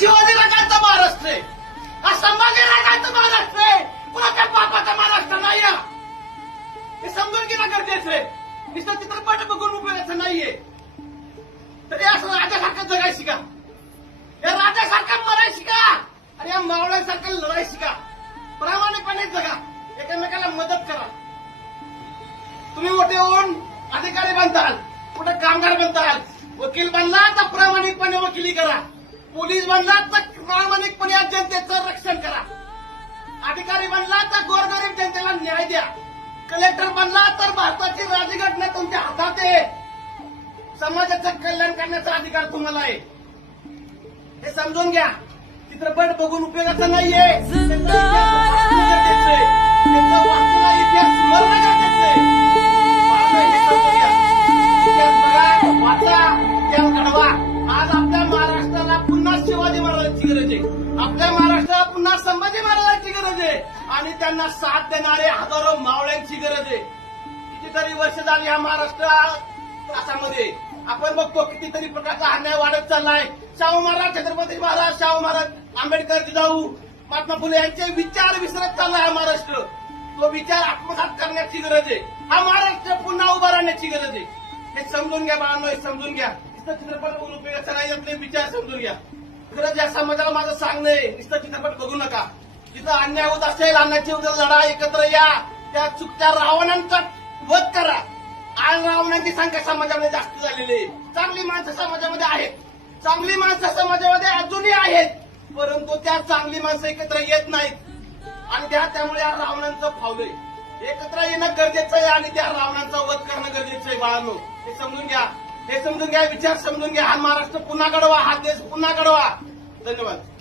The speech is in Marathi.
शिवाजी रागांचा महाराष्ट्र आहे हा संभाजी रागांचा महाराष्ट्र आहे कुणाच्या बापाचा महाराष्ट्र नाही हे. समजून घेणं गरजेचं आहे. नुसतं चित्रपट बघून उपयोगाचं नाहीये. तरी असं राजासारखं जगायची का या राजासारखं मरायची का आणि या मावळ्यासारखं लढायची का प्रामाणिकपणे जगा. एकमेकाला मदत करा. तुम्ही मोठे होऊन अधिकारी बनताल. कुठे कामगार बनताल. वकील बनला तर प्रामाणिकपणे वकिली करा. पोलीस बनला तर प्रामाणिकपणे जनतेचं रक्षण करा. अधिकारी बनला तर गोरगरीब जनतेला न्याय द्या. कलेक्टर बनला तर भारताची राजघटना तुमच्या हातात आहे. समाजाचं कल्याण करण्याचा अधिकार तुम्हाला आहे. हे समजून घ्या. चित्रपट बघून उपयोगाचा नाहीये. आणि त्यांना साथ देणारे हजारो मावळ्यांची गरज आहे. कितीतरी वर्ष झाली या महाराष्ट्र आपण बघतो कितीतरी प्रकारचा अन्याय वाढत चाललाय. शाहू महाराज छत्रपती महाराज शाहू महाराज आंबेडकर जिजाऊ महात्मा फुले यांचे विचार विसरत चाललाय हा महाराष्ट्र. तो विचार आत्मसात करण्याची गरज आहे. हा महाराष्ट्र पुन्हा उभा राहण्याची गरज आहे. हे समजून घ्या बाळांनो हे समजून घ्या. नुसतं चित्रपट बघून उपयोगाचा नाही विचार समजून घ्या. खरंच या समाजाला माझं सांगणं आहे नुसतं चित्रपट बघू नका. जिथं अन्याय होत असेल अन्याची विरुद्ध लढा एकत्र या. त्या चुकत्या रावणांचा वध करा. आज रावणांची संख्या समाजामध्ये जास्त झालेली आहे. चांगली माणसं समाजामध्ये आहेत. चांगली माणसं समाजामध्ये अजूनही आहेत. परंतु त्या चांगली माणसं एकत्र येत नाहीत. आणि त्या त्यामुळे या रावणांचं फावलंय एकत्र येणं गरजेचं आहे आणि त्या रावणांचा वध करणं गरजेचं आहे बाळांनो. हे समजून घ्या. हे समजून घ्या. विचार समजून घ्या. हा महाराष्ट्र पुन्हा घडवा. हा देश पुन्हा घडवा. धन्यवाद.